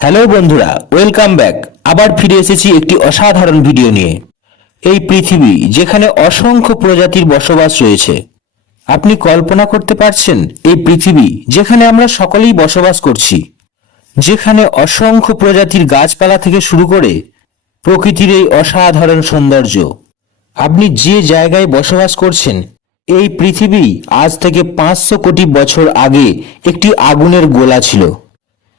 Hello বন্ধুরা, welcome back. আবার ফিরে এসেছি একটি অসাধারণ ভিডিও নিয়ে। এই পৃথিবী যেখানে অসংখ্য প্রজাতির বসবাস রয়েছে। আপনি কল্পনা করতে পারছেন এই পৃথিবী যেখানে আমরা সকলেই বসবাস করছি, যেখানে অসংখ্য প্রজাতির গাছপালা থেকে শুরু করে প্রকৃতির এই অসাধারণ সৌন্দর্য। আপনি যে জায়গায় বসবাস করছেন, এই পৃথিবী আজ থেকে 500 কোটি বছর আগে একটি আগুনের গোলা ছিল।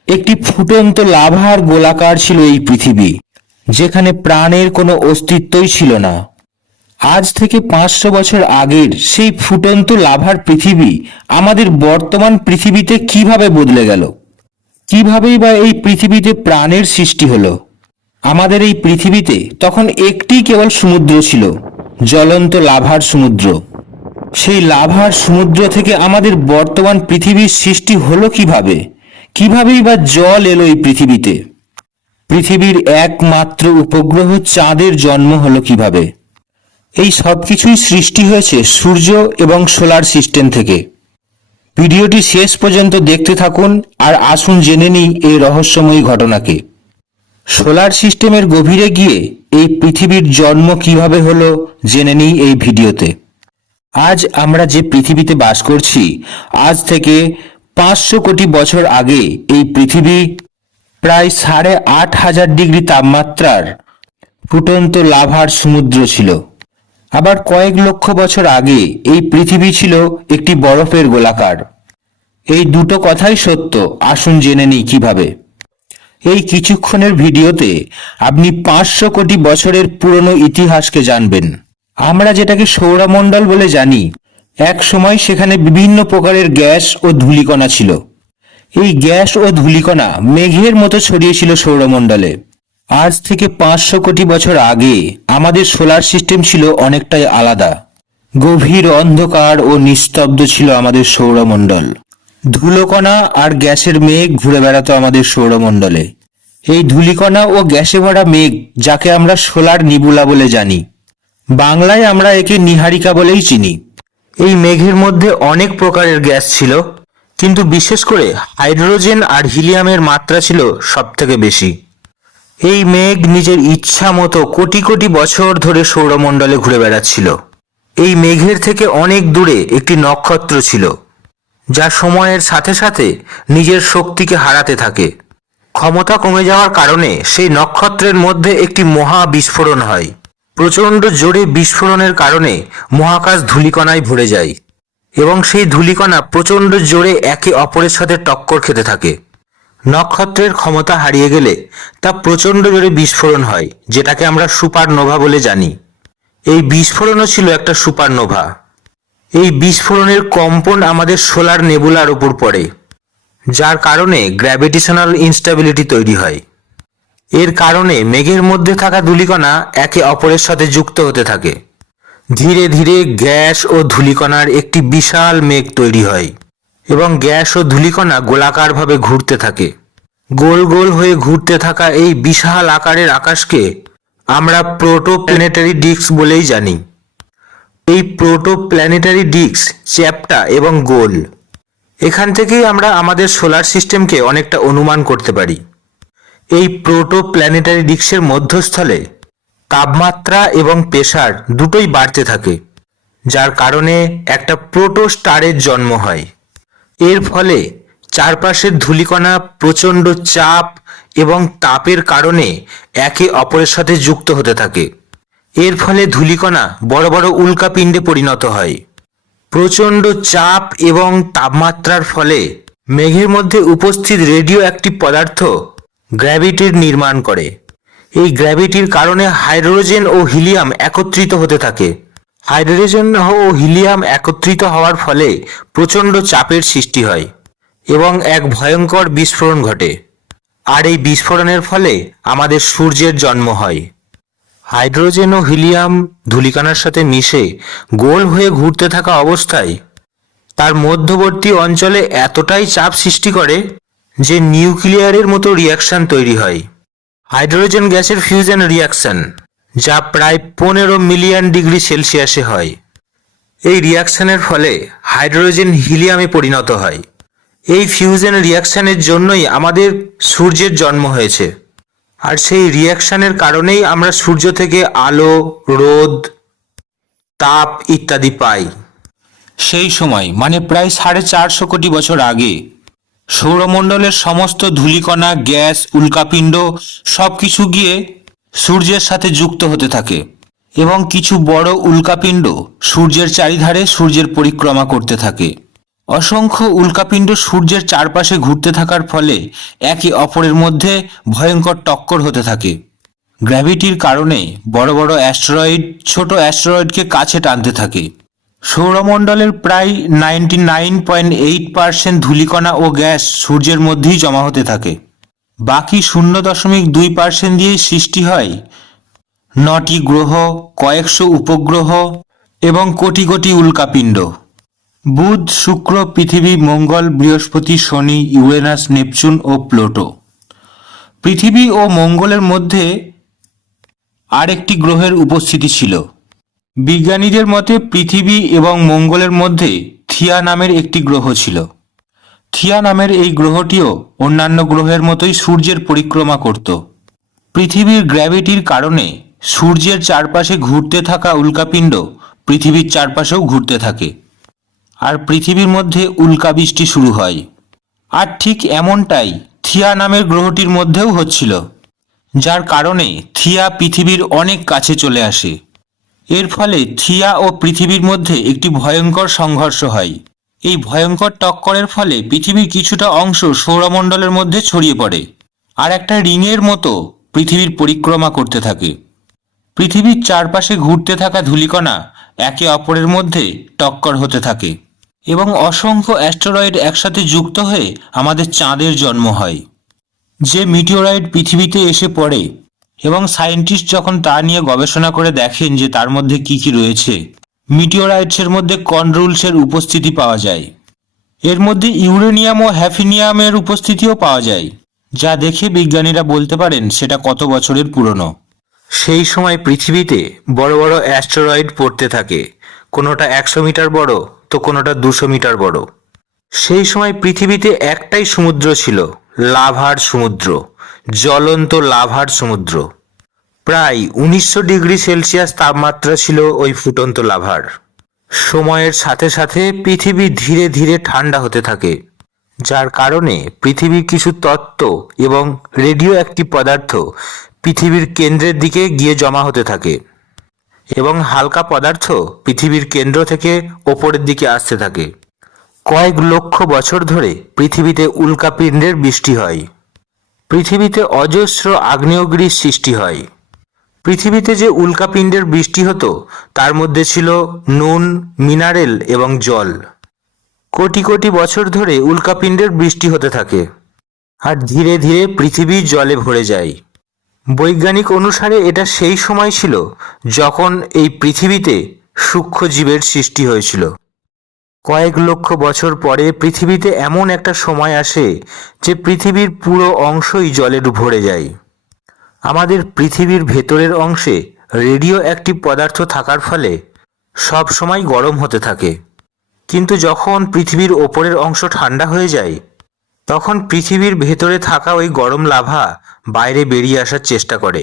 একটি ফুটন্ত লাভার গোলাকার ছিল এই পৃথিবী, যেখানে প্রাণের কোনো অস্তিত্বই ছিল না। আজ থেকে 500 বছর আগের সেই ফুটন্ত লাভার পৃথিবী আমাদের বর্তমান পৃথিবীতে কিভাবে বদলে গেল? কিভাবেই বা এই পৃথিবীতে প্রাণের সৃষ্টি হলো? আমাদের এই পৃথিবীতে তখন একটি কেবল সমুদ্র ছিল, জ্বলন্ত লাভার সমুদ্র। সেই লাভার সমুদ্র থেকে আমাদের বর্তমান পৃথিবীর সৃষ্টি হলো কিভাবে? কিভাবেই বা জল এলো এই পৃথিবীতে? পৃথিবীর একমাত্র উপগ্রহ চাঁদের জন্ম হলো কিভাবে? এই সবকিছুই সৃষ্টি হয়েছে সূর্য এবং সোলার সিস্টেম থেকে। ভিডিওটি শেষ পর্যন্ত দেখতে থাকুন আর আসুন জেনে নিই এই রহস্যময়ী ঘটনাকে। সোলার সিস্টেমের গভীরে গিয়ে এই পৃথিবীর জন্ম কিভাবে হলো জেনে নিই এই ভিডিওতে। আজ আমরা যে পৃথিবীতে বাস করছি, আজ থেকে 500 কোটি বছর আগে এই পৃথিবী প্রায় 8,500 ডিগ্রি তাপমাত্রার ফুটন্ত লাভার সমুদ্র ছিল। আবার কয়েক লক্ষ বছর আগে এই পৃথিবী ছিল একটি বরফের গোলাকার। এই দুটো কথাই সত্য, আসুন জেনে নিই কিভাবে। এই কিছুক্ষণের ভিডিওতে আপনি 500 কোটি বছরের পুরনো ইতিহাসকে জানবেন। আমরা যেটাকে সৌরমণ্ডল বলে জানি, এক সময় সেখানে বিভিন্ন প্রকারের গ্যাস ও ধূলিকণা ছিল। এই গ্যাস ও ধূলিকণা মেঘের মতো ছড়িয়েছিল সৌরমণ্ডলে। আজ থেকে 500 কোটি বছর আগে আমাদের সোলার সিস্টেম ছিল অনেকটাই আলাদা। গভীর অন্ধকার ও নিস্তব্ধ ছিল আমাদের সৌরমণ্ডল। ধুলোকণা আর গ্যাসের মেঘ ঘুরে বেড়াতো আমাদের সৌরমণ্ডলে। এই ধূলিকণা ও গ্যাসে ভরা মেঘ, যাকে আমরা সোলার নিবুলা বলে জানি, বাংলায় আমরা একে নীহারিকা বলেই চিনি। এই মেঘের মধ্যে অনেক প্রকারের গ্যাস ছিল, কিন্তু বিশেষ করে হাইড্রোজেন আর হিলিয়ামের মাত্রা ছিল সবথেকে বেশি। এই মেঘ নিজের ইচ্ছা মতো কোটি কোটি বছর ধরে সৌরমণ্ডলে ঘুরে বেড়াচ্ছিল। এই মেঘের থেকে অনেক দূরে একটি নক্ষত্র ছিল, যা সময়ের সাথে সাথে নিজের শক্তিকে হারাতে থাকে। ক্ষমতা কমে যাওয়ার কারণে সেই নক্ষত্রের মধ্যে একটি মহা বিস্ফোরণ হয়। প্রচণ্ড জোরে বিস্ফোরণের কারণে মহাকাশ ধূলিকণায় ভরে যায় এবং সেই ধূলিকণা প্রচণ্ড জোরে একে অপরের সাথে টক্কর খেতে থাকে। নক্ষত্রের ক্ষমতা হারিয়ে গেলে তা প্রচণ্ড জোরে বিস্ফোরণ হয়, যেটাকে আমরা সুপারনোভা বলে জানি। এই বিস্ফোরণও ছিল একটা সুপারনোভা। এই বিস্ফোরণের কম্পন আমাদের সোলার নেবুলার উপর পড়ে, যার কারণে গ্র্যাভিটেশনাল ইনস্টেবিলিটি তৈরি হয়। এর কারণে মেঘের মধ্যে থাকা ধূলিকণা একে অপরের সাথে যুক্ত হতে থাকে। ধীরে ধীরে গ্যাস ও ধূলিকণার একটি বিশাল মেঘ তৈরি হয় এবং গ্যাস ও ধূলিকণা গোলাকারভাবে ঘুরতে থাকে। গোল গোল হয়ে ঘুরতে থাকা এই বিশাল আকারের আকাশকে আমরা প্রোটোপ্ল্যানেটারি ডিস্ক বলেই জানি। এই প্রোটোপ্ল্যানেটারি ডিস্ক চ্যাপ্টা এবং গোল। এখান থেকেই আমরা আমাদের সোলার সিস্টেমকে অনেকটা অনুমান করতে পারি। এই প্রোটোপ্ল্যানেটারি ডিস্কের মধ্যস্থলে তাপমাত্রা এবং প্রেসার দুটোই বাড়তে থাকে, যার কারণে একটা প্রোটো স্টারের জন্ম হয়। এর ফলে চারপাশের ধূলিকণা প্রচণ্ড চাপ এবং তাপের কারণে একে অপরের সাথে যুক্ত হতে থাকে। এর ফলে ধূলিকণা বড় বড় উল্কাপিণ্ডে পরিণত হয়। প্রচণ্ড চাপ এবং তাপমাত্রার ফলে মেঘের মধ্যে উপস্থিত রেডিও অ্যাক্টিভ পদার্থ গ্র্যাভিটির নির্মাণ করে। এই গ্র্যাভিটির কারণে হাইড্রোজেন ও হিলিয়াম একত্রিত হতে থাকে। হাইড্রোজেন ও হিলিয়াম একত্রিত হওয়ার ফলে প্রচণ্ড চাপের সৃষ্টি হয় এবং এক ভয়ঙ্কর বিস্ফোরণ ঘটে। আর এই বিস্ফোরণের ফলে আমাদের সূর্যের জন্ম হয়। হাইড্রোজেন ও হিলিয়াম ধূলিকণার সাথে মিশে গোল হয়ে ঘুরতে থাকা অবস্থায় তার মধ্যবর্তী অঞ্চলে এতটাই চাপ সৃষ্টি করে যে নিউক্লিয়ারের মতো রিয়াকশন তৈরি হয়। হাইড্রোজেন গ্যাসের ফিউশন রিয়াকশন, যা প্রায় 15 মিলিয়ন ডিগ্রি সেলসিয়াসে হয়। এই রিয়াকশনের ফলে হাইড্রোজেন হিলিয়ামে পরিণত হয় এই ফিউশন রিয়াকশানের জন্যই আমাদের সূর্যের জন্ম হয়েছে, আর সেই রিয়াকশানের কারণেই আমরা সূর্য থেকে আলো, রোদ, তাপ ইত্যাদি পাই। সেই সময় মানে প্রায় 450 কোটি বছর আগে সৌরমণ্ডলের সমস্ত ধূলিকণা, গ্যাস, উল্কাপিণ্ড সবকিছু গিয়ে সূর্যের সাথে যুক্ত হতে থাকে এবং কিছু বড় উল্কাপিণ্ড সূর্যের চারিধারে সূর্যের পরিক্রমা করতে থাকে। অসংখ্য উল্কাপিণ্ড সূর্যের চারপাশে ঘুরতে থাকার ফলে একে অপরের মধ্যে ভয়ঙ্কর টক্কর হতে থাকে। গ্র্যাভিটির কারণে বড় বড় অ্যাস্টেরয়েড ছোট অ্যাস্টেরয়েডকে কাছে টানতে থাকে। সৌরমণ্ডলের প্রায় 99.8% ধূলিকণা ও গ্যাস সূর্যের মধ্যেই জমা হতে থাকে। বাকি 0.2% দিয়ে সৃষ্টি হয় 9টি গ্রহ, কয়েকশো উপগ্রহ এবং কোটি কোটি উল্কাপিণ্ড। বুধ, শুক্র, পৃথিবী, মঙ্গল, বৃহস্পতি, শনি, ইউরেনাস, নেপচুন ও প্লুটো। পৃথিবী ও মঙ্গলের মধ্যে আরেকটি গ্রহের উপস্থিতি ছিল। বিজ্ঞানীদের মতে পৃথিবী এবং মঙ্গলের মধ্যে থিয়া নামের একটি গ্রহ ছিল। থিয়া নামের এই গ্রহটিও অন্যান্য গ্রহের মতোই সূর্যের পরিক্রমা করত। পৃথিবীর গ্র্যাভিটির কারণে সূর্যের চারপাশে ঘুরতে থাকা উল্কাপিণ্ড পৃথিবীর চারপাশেও ঘুরতে থাকে, আর পৃথিবীর মধ্যে উল্কাবৃষ্টি শুরু হয়। আর ঠিক এমনটাই থিয়া নামের গ্রহটির মধ্যেও হচ্ছিল, যার কারণে থিয়া পৃথিবীর অনেক কাছে চলে আসে। এর ফলে থিয়া ও পৃথিবীর মধ্যে একটি ভয়ঙ্কর সংঘর্ষ হয়। এই ভয়ঙ্কর টক্করের ফলে পৃথিবীর কিছুটা অংশ সৌরমণ্ডলের মধ্যে ছড়িয়ে পড়ে, আর একটা রিংয়ের মতো পৃথিবীর পরিক্রমা করতে থাকে। পৃথিবীর চারপাশে ঘুরতে থাকা ধূলিকণা একে অপরের মধ্যে টক্কর হতে থাকে এবং অসংখ্য অ্যাস্টেরয়েড একসাথে যুক্ত হয়ে আমাদের চাঁদের জন্ম হয়। যে মিটিওরাইট পৃথিবীতে এসে পড়ে এবং সায়েন্টিস্ট যখন তা নিয়ে গবেষণা করে দেখেন যে তার মধ্যে কি কি রয়েছে, মিটিওরাইটসের মধ্যে কন্ড্রুলসের উপস্থিতি পাওয়া যায়। এর মধ্যে ইউরেনিয়াম ও হ্যাফিনিয়ামের উপস্থিতিও পাওয়া যায়, যা দেখে বিজ্ঞানীরা বলতে পারেন সেটা কত বছরের পুরনো। সেই সময় পৃথিবীতে বড় বড় অ্যাস্টেরয়েড পড়তে থাকে, কোনোটা 100 মিটার বড় তো কোনোটা 200 মিটার বড়। সেই সময় পৃথিবীতে একটাই সমুদ্র ছিল, লাভার সমুদ্র, জ্বলন্ত লাভার সমুদ্র। প্রায় 1900 ডিগ্রি সেলসিয়াস তাপমাত্রা ছিল ওই ফুটন্ত লাভার। সময়ের সাথে সাথে পৃথিবী ধীরে ধীরে ঠান্ডা হতে থাকে, যার কারণে পৃথিবীর কিছু তত্ত্ব এবং রেডিও অ্যাক্টিভ পদার্থ পৃথিবীর কেন্দ্রের দিকে গিয়ে জমা হতে থাকে এবং হালকা পদার্থ পৃথিবীর কেন্দ্র থেকে ওপরের দিকে আসতে থাকে। কয়েক লক্ষ বছর ধরে পৃথিবীতে উল্কাপিণ্ডের বৃষ্টি হয়। পৃথিবীতে অজস্র আগ্নেয়গিরির সৃষ্টি হয়। পৃথিবীতে যে উল্কাপিণ্ডের বৃষ্টি হতো তার মধ্যে ছিল নুন, মিনারেল এবং জল। কোটি কোটি বছর ধরে উল্কাপিণ্ডের বৃষ্টি হতে থাকে, আর ধীরে ধীরে পৃথিবী জলে ভরে যায়। বৈজ্ঞানিক অনুসারে এটা সেই সময় ছিল যখন এই পৃথিবীতে সূক্ষ্ম জীবের সৃষ্টি হয়েছিল। কয়েক লক্ষ বছর পরে পৃথিবীতে এমন একটা সময় আসে যে পৃথিবীর পুরো অংশই জলে ভরে যায়। আমাদের পৃথিবীর ভেতরের অংশে রেডিও অ্যাক্টিভ পদার্থ থাকার ফলে সব সময় গরম হতে থাকে, কিন্তু যখন পৃথিবীর ওপরের অংশ ঠান্ডা হয়ে যায় তখন পৃথিবীর ভেতরে থাকা ওই গরম লাভা বাইরে বেরিয়ে আসার চেষ্টা করে,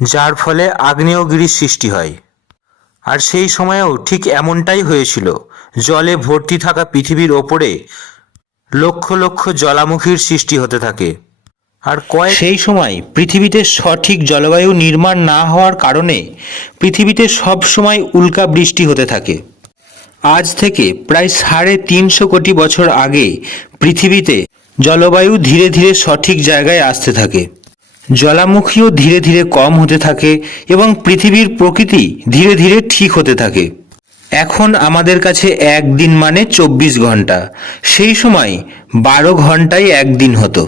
যার ফলে আগ্নেয়গিরির সৃষ্টি হয়। আর সেই সময়েও ঠিক এমনটাই হয়েছিল। জলে ভর্তি থাকা পৃথিবীর ওপরে লক্ষ লক্ষ জ্বালামুখীর সৃষ্টি হতে থাকে। আর সেই সময় পৃথিবীতে সঠিক জলবায়ু নির্মাণ না হওয়ার কারণে পৃথিবীতে সব সময় উল্কা বৃষ্টি হতে থাকে। আজ থেকে প্রায় 350 কোটি বছর আগে পৃথিবীতে জলবায়ু ধীরে ধীরে সঠিক জায়গায় আসতে থাকে, জ্বালামুখীও ধীরে ধীরে কম হতে থাকে এবং পৃথিবীর প্রকৃতি ধীরে ধীরে ঠিক হতে থাকে। এখন আমাদের কাছে একদিন মানে 24 ঘন্টা, সেই সময় 12 ঘন্টায় একদিন হতো।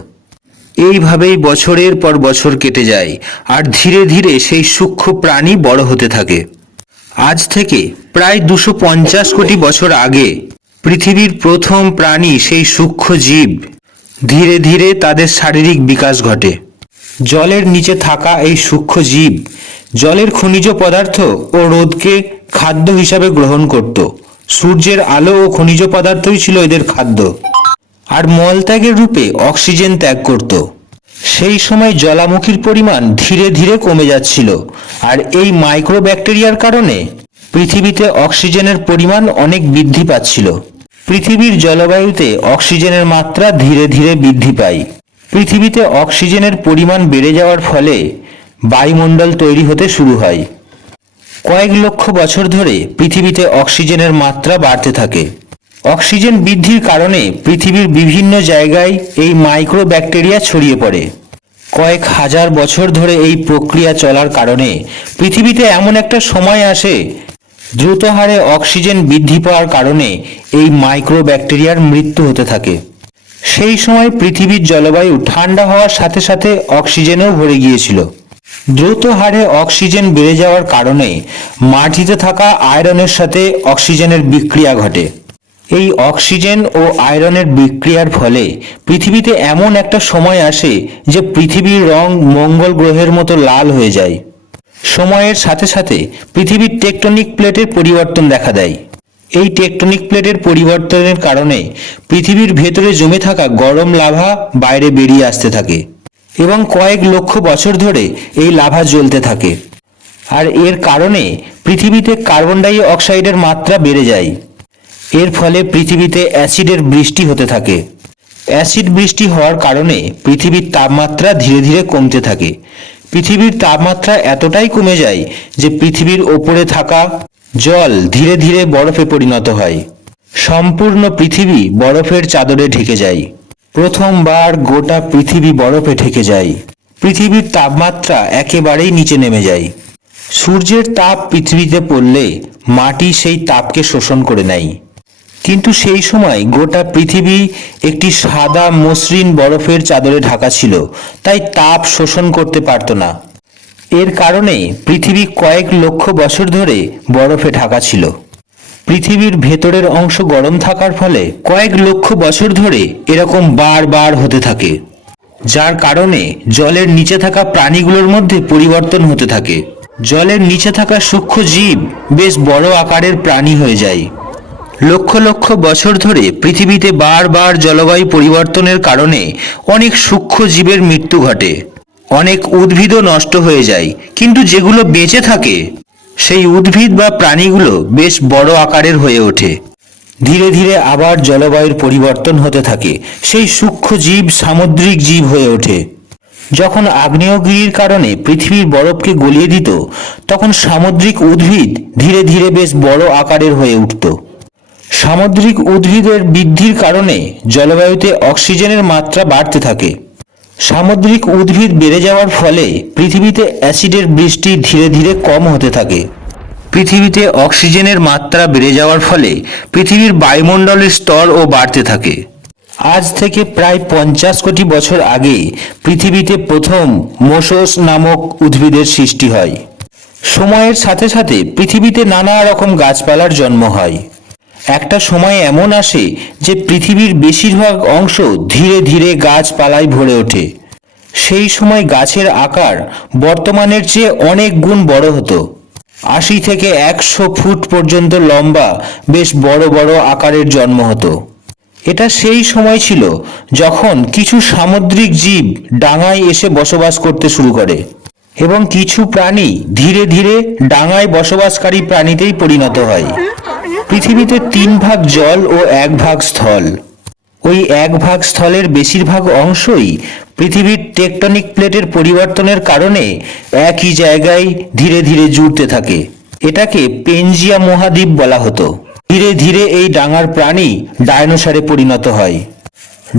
এইভাবেই বছরের পর বছর কেটে যায়, আর ধীরে ধীরে সেই সূক্ষ্ম প্রাণী বড় হতে থাকে। আজ থেকে প্রায় 250 কোটি বছর আগে পৃথিবীর প্রথম প্রাণী সেই সূক্ষ্ম জীব, ধীরে ধীরে তাদের শারীরিক বিকাশ ঘটে। জলের নিচে থাকা এই সূক্ষ্ম জীব জলের খনিজ পদার্থ ও রোদকে খাদ্য হিসাবে গ্রহণ করত। সূর্যের আলো ও খনিজ পদার্থই ছিল এদের খাদ্য। আর মলত্যাগের রূপে অক্সিজেন ত্যাগ করত। সেই সময় জ্বালামুখীর পরিমাণ ধীরে ধীরে কমে যাচ্ছিল, আর এই মাইক্রোব্যাকটেরিয়ার কারণে পৃথিবীতে অক্সিজেনের পরিমাণ অনেক বৃদ্ধি পাচ্ছিল। পৃথিবীর জলবায়ুতে অক্সিজেনের মাত্রা ধীরে ধীরে বৃদ্ধি পায়। পৃথিবীতে অক্সিজেনের পরিমাণ বেড়ে যাওয়ার ফলে বায়ুমণ্ডল তৈরি হতে শুরু হয়। কয়েক লক্ষ বছর ধরে পৃথিবীতে অক্সিজেনের মাত্রা বাড়তে থাকে। অক্সিজেন বৃদ্ধির কারণে পৃথিবীর বিভিন্ন জায়গায় এই মাইক্রোব্যাকটেরিয়া ছড়িয়ে পড়ে। কয়েক হাজার বছর ধরে এই প্রক্রিয়া চলার কারণে পৃথিবীতে এমন একটা সময় আসে, দ্রুত হারে অক্সিজেন বৃদ্ধি পাওয়ার কারণে এই মাইক্রোব্যাকটেরিয়ার মৃত্যু হতে থাকে। সেই সময় পৃথিবীর জলবায়ু ঠান্ডা হওয়ার সাথে সাথে অক্সিজেনেও ভরে গিয়েছিল। দ্রুত হারে অক্সিজেন বেড়ে যাওয়ার কারণে মাটিতে থাকা আয়রনের সাথে অক্সিজেনের বিক্রিয়া ঘটে। এই অক্সিজেন ও আয়রনের বিক্রিয়ার ফলে পৃথিবীতে এমন একটা সময় আসে যে পৃথিবীর রং মঙ্গল গ্রহের মতো লাল হয়ে যায়। সময়ের সাথে সাথে পৃথিবীর টেকটনিক প্লেটের পরিবর্তন দেখা দেয়। এই টেকটনিক প্লেটের পরিবর্তনের কারণে পৃথিবীর ভেতরে জমে থাকা গরম লাভা বাইরে বেরিয়ে আসতে থাকে এবং কয়েক লক্ষ বছর ধরে এই লাভা জ্বলতে থাকে। আর এর কারণে পৃথিবীতে কার্বন ডাই অক্সাইডের মাত্রা বেড়ে যায়। এর ফলে পৃথিবীতে অ্যাসিডের বৃষ্টি হতে থাকে। অ্যাসিড বৃষ্টি হওয়ার কারণে পৃথিবীর তাপমাত্রা ধীরে ধীরে কমতে থাকে। পৃথিবীর তাপমাত্রা এতটাই কমে যায় যে পৃথিবীর ওপরে থাকা জল ধীরে ধীরে বরফে পরিণত হয়। সম্পূর্ণ পৃথিবী বরফের চাদরে ঢেকে যায়। প্রথমবার গোটা পৃথিবী বরফে ঢেকে যায়। পৃথিবীর তাপমাত্রা একেবারেই নিচে নেমে যায়। সূর্যের তাপ পৃথিবীতে পড়লে মাটি সেই তাপকে শোষণ করে নেয়। কিন্তু সেই সময় গোটা পৃথিবী একটি সাদা মসৃণ বরফের চাদরে ঢাকা ছিল, তাই তাপ শোষণ করতে পারত না। এর কারণে পৃথিবী কয়েক লক্ষ বছর ধরে বরফে ঢাকা ছিল। পৃথিবীর ভেতরের অংশ গরম থাকার ফলে কয়েক লক্ষ বছর ধরে এরকম বারবার হতে থাকে, যার কারণে জলের নিচে থাকা প্রাণীগুলোর মধ্যে পরিবর্তন হতে থাকে। জলের নিচে থাকা সূক্ষ্ম জীব বেশ বড় আকারের প্রাণী হয়ে যায়। লক্ষ লক্ষ বছর ধরে পৃথিবীতে বারবার জলবায়ু পরিবর্তনের কারণে অনেক সূক্ষ্ম জীবের মৃত্যু ঘটে। অনেক উদ্ভিদও নষ্ট হয়ে যায়, কিন্তু যেগুলো বেঁচে থাকে সেই উদ্ভিদ বা প্রাণীগুলো বেশ বড় আকারের হয়ে ওঠে। ধীরে ধীরে আবার জলবায়ুর পরিবর্তন হতে থাকে। সেই সূক্ষ্ম জীব সামুদ্রিক জীব হয়ে ওঠে। যখন আগ্নেয়গিরির কারণে পৃথিবীর বরফকে গলিয়ে দিত, তখন সামুদ্রিক উদ্ভিদ ধীরে ধীরে বেশ বড় আকারের হয়ে উঠত। সামুদ্রিক উদ্ভিদের বৃদ্ধির কারণে জলবায়ুতে অক্সিজেনের মাত্রা বাড়তে থাকে। সামুদ্রিক উদ্ভিদ বেড়ে যাওয়ার ফলে পৃথিবীতে অ্যাসিডের বৃষ্টি ধীরে ধীরে কম হতে থাকে। পৃথিবীতে অক্সিজেনের মাত্রা বেড়ে যাওয়ার ফলে পৃথিবীর বায়ুমণ্ডলের স্তরও বাড়তে থাকে। আজ থেকে প্রায় 50 কোটি বছর আগে পৃথিবীতে প্রথম মোসস নামক উদ্ভিদের সৃষ্টি হয়। সময়ের সাথে সাথে পৃথিবীতে নানা রকম গাছপালার জন্ম হয়। একটা সময় এমন আসে যে পৃথিবীর বেশিরভাগ অংশ ধীরে ধীরে গাছপালায় ভরে ওঠে। সেই সময় গাছের আকার বর্তমানের চেয়ে অনেক গুণ বড় হতো। 80 থেকে 100 ফুট পর্যন্ত লম্বা বেশ বড় বড় আকারের জন্ম হতো। এটা সেই সময় ছিল যখন কিছু সামুদ্রিক জীব ডাঙায় এসে বসবাস করতে শুরু করে এবং কিছু প্রাণী ধীরে ধীরে ডাঙায় বসবাসকারী প্রাণীতেই পরিণত হয়। পৃথিবীতে 3 ভাগ জল ও 1 ভাগ স্থল। ওই 1 ভাগ স্থলের বেশিরভাগ অংশই পৃথিবীর টেকটনিক প্লেটের পরিবর্তনের কারণে একই জায়গায় ধীরে ধীরে জুড়তে থাকে। এটাকে পেনজিয়া মহাদ্বীপ বলা হতো। ধীরে ধীরে এই ডাঙার প্রাণী ডায়নোসরে পরিণত হয়।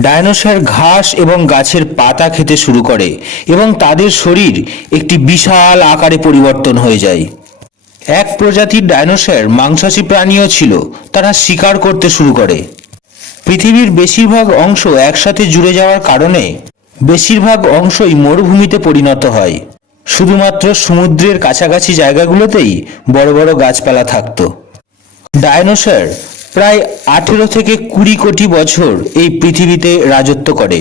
ডায়নোসর ঘাস এবং গাছের পাতা খেতে শুরু করে এবং তাদের শরীর একটি বিশাল আকারে পরিবর্তন হয়ে যায়। এক প্রজাতির ডায়নোসর মাংসাশী প্রাণীও ছিল। তারা শিকার করতে শুরু করে। পৃথিবীর বেশিরভাগ অংশ একসাথে জুড়ে যাওয়ার কারণে বেশিরভাগ অংশই মরুভূমিতে পরিণত হয়। শুধুমাত্র সমুদ্রের কাছাকাছি জায়গাগুলোতেই বড় বড় গাছপালা থাকত। ডায়নোসর প্রায় 18 থেকে 20 কোটি বছর এই পৃথিবীতে রাজত্ব করে।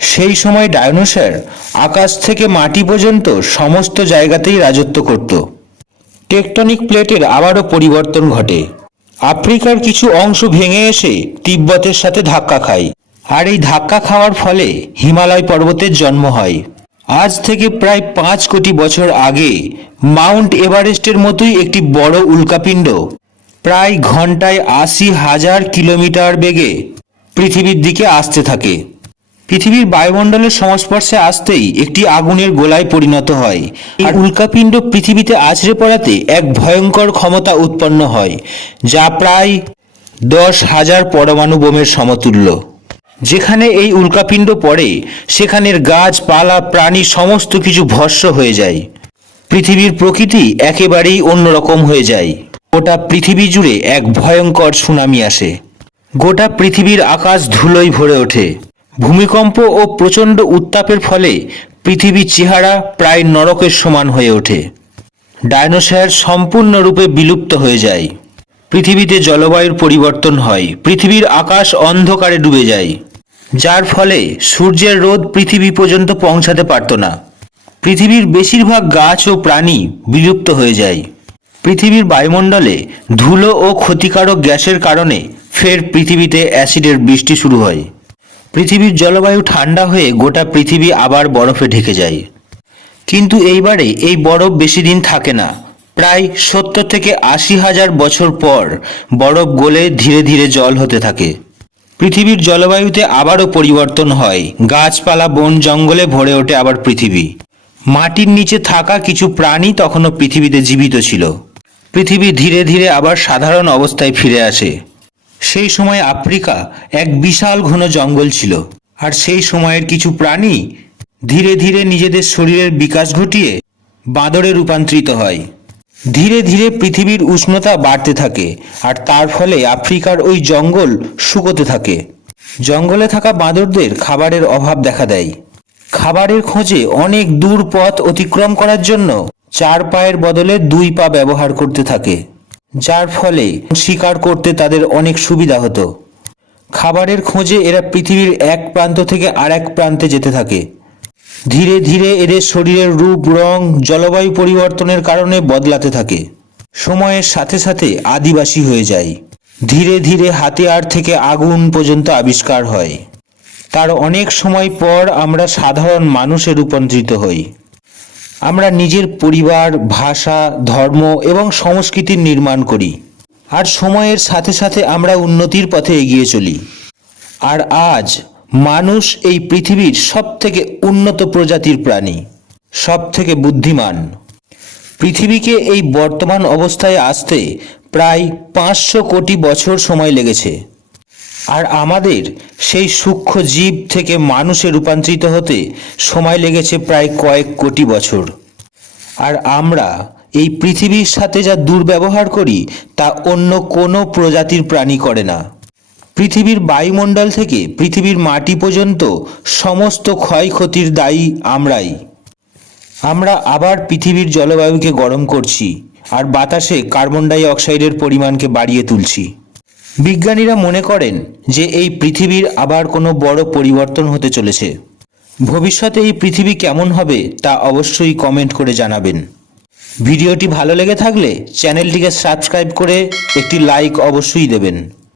সেই সময় ডায়নোসর আকাশ থেকে মাটি পর্যন্ত সমস্ত জায়গাতেই রাজত্ব করত। টেকটনিক প্লেটের আবারও পরিবর্তন ঘটে। আফ্রিকার কিছু অংশ ভেঙে এসে তিব্বতের সাথে ধাক্কা খায়। আর এই ধাক্কা খাওয়ার ফলে হিমালয় পর্বতের জন্ম হয়। আজ থেকে প্রায় 5 কোটি বছর আগে মাউন্ট এভারেস্টের মতোই একটি বড় উল্কাপিণ্ড প্রায় ঘন্টায় 80,000 কিলোমিটার বেগে পৃথিবীর দিকে আসতে থাকে। পৃথিবীর বায়ুমণ্ডলের সংস্পর্শে আসতেই একটি আগুনের গোলায় পরিণত হয়। আর উল্কাপিণ্ড পৃথিবীতে আছড়ে পড়াতে এক ভয়ঙ্কর ক্ষমতা উৎপন্ন হয়, যা প্রায় 10,000 পরমাণু বোমের সমতুল্য। যেখানে এই উল্কাপিণ্ড পড়ে সেখানের গাছপালা প্রাণী সমস্ত কিছু ভস্ম হয়ে যায়। পৃথিবীর প্রকৃতি একেবারেই অন্যরকম হয়ে যায়। গোটা পৃথিবী জুড়ে এক ভয়ঙ্কর সুনামি আসে। গোটা পৃথিবীর আকাশ ধুলোয় ভরে ওঠে। ভূমিকম্প ও প্রচণ্ড উত্তাপের ফলে পৃথিবীর চেহারা প্রায় নরকের সমান হয়ে ওঠে। ডায়নোসর সম্পূর্ণরূপে বিলুপ্ত হয়ে যায়। পৃথিবীতে জলবায়ুর পরিবর্তন হয়। পৃথিবীর আকাশ অন্ধকারে ডুবে যায়, যার ফলে সূর্যের রোদ পৃথিবী পর্যন্ত পৌঁছাতে পারত না। পৃথিবীর বেশিরভাগ গাছ ও প্রাণী বিলুপ্ত হয়ে যায়। পৃথিবীর বায়ুমণ্ডলে ধুলো ও ক্ষতিকারক গ্যাসের কারণে ফের পৃথিবীতে অ্যাসিডের বৃষ্টি শুরু হয়। পৃথিবীর জলবায়ু ঠান্ডা হয়ে গোটা পৃথিবী আবার বরফে ঢেকে যায়। কিন্তু এইবারে এই বরফ বেশি দিন থাকে না। প্রায় 70 থেকে 80,000 বছর পর বরফ গলে ধীরে ধীরে জল হতে থাকে। পৃথিবীর জলবায়ুতে আবারও পরিবর্তন হয়। গাছপালা বন জঙ্গলে ভরে ওঠে আবার পৃথিবী। মাটির নিচে থাকা কিছু প্রাণী তখনও পৃথিবীতে জীবিত ছিল। পৃথিবী ধীরে ধীরে আবার সাধারণ অবস্থায় ফিরে আসে। সেই সময় আফ্রিকা এক বিশাল ঘন জঙ্গল ছিল। আর সেই সময়ের কিছু প্রাণী ধীরে ধীরে নিজেদের শরীরের বিকাশ ঘটিয়ে বাঁদরে রূপান্তরিত হয়। ধীরে ধীরে পৃথিবীর উষ্ণতা বাড়তে থাকে, আর তার ফলে আফ্রিকার ওই জঙ্গল শুকোতে থাকে। জঙ্গলে থাকা বাঁদরদের খাবারের অভাব দেখা দেয়। খাবারের খোঁজে অনেক দূর পথ অতিক্রম করার জন্য 4 পায়ের বদলে 2 পা ব্যবহার করতে থাকে, যার ফলে শিকার করতে তাদের অনেক সুবিধা হতো। খাবারের খোঁজে এরা পৃথিবীর এক প্রান্ত থেকে আরেক প্রান্তে যেতে থাকে। ধীরে ধীরে এদের শরীরের রূপ রং জলবায়ু পরিবর্তনের কারণে বদলাতে থাকে। সময়ের সাথে সাথে আদিবাসী হয়ে যায়। ধীরে ধীরে হাতিয়ার থেকে আগুন পর্যন্ত আবিষ্কার হয়। তার অনেক সময় পর আমরা সাধারণ মানুষে রূপান্তরিত হই। আমরা নিজের পরিবার, ভাষা, ধর্ম এবং সংস্কৃতির নির্মাণ করি। আর সময়ের সাথে সাথে আমরা উন্নতির পথে এগিয়ে চলি। আর আজ মানুষ এই পৃথিবীর সবথেকে উন্নত প্রজাতির প্রাণী, সবথেকে বুদ্ধিমান। পৃথিবীকে এই বর্তমান অবস্থায় আসতে প্রায় 500 কোটি বছর সময় লেগেছে। আর আমাদের সেই সূক্ষ্ম জীব থেকে মানুষে রূপান্তরিত হতে সময় লেগেছে প্রায় কয়েক কোটি বছর। আর আমরা এই পৃথিবীর সাথে যা দুর্ব্যবহার করি তা অন্য কোনো প্রজাতির প্রাণী করে না। পৃথিবীর বায়ুমণ্ডল থেকে পৃথিবীর মাটি পর্যন্ত সমস্ত ক্ষয়ক্ষতির দায়ী আমরাই। আমরা আবার পৃথিবীর জলবায়ুকে গরম করছি আর বাতাসে কার্বন ডাই অক্সাইডের পরিমাণকে বাড়িয়ে তুলছি। বিজ্ঞানীরা মনে করেন যে এই পৃথিবীর আবার কোনো বড় পরিবর্তন হতে চলেছে। ভবিষ্যতে এই পৃথিবী কেমন হবে তা অবশ্যই কমেন্ট করে জানাবেন। ভিডিওটি ভালো লেগে থাকলে চ্যানেলটিকে সাবস্ক্রাইব করে একটি লাইক অবশ্যই দেবেন।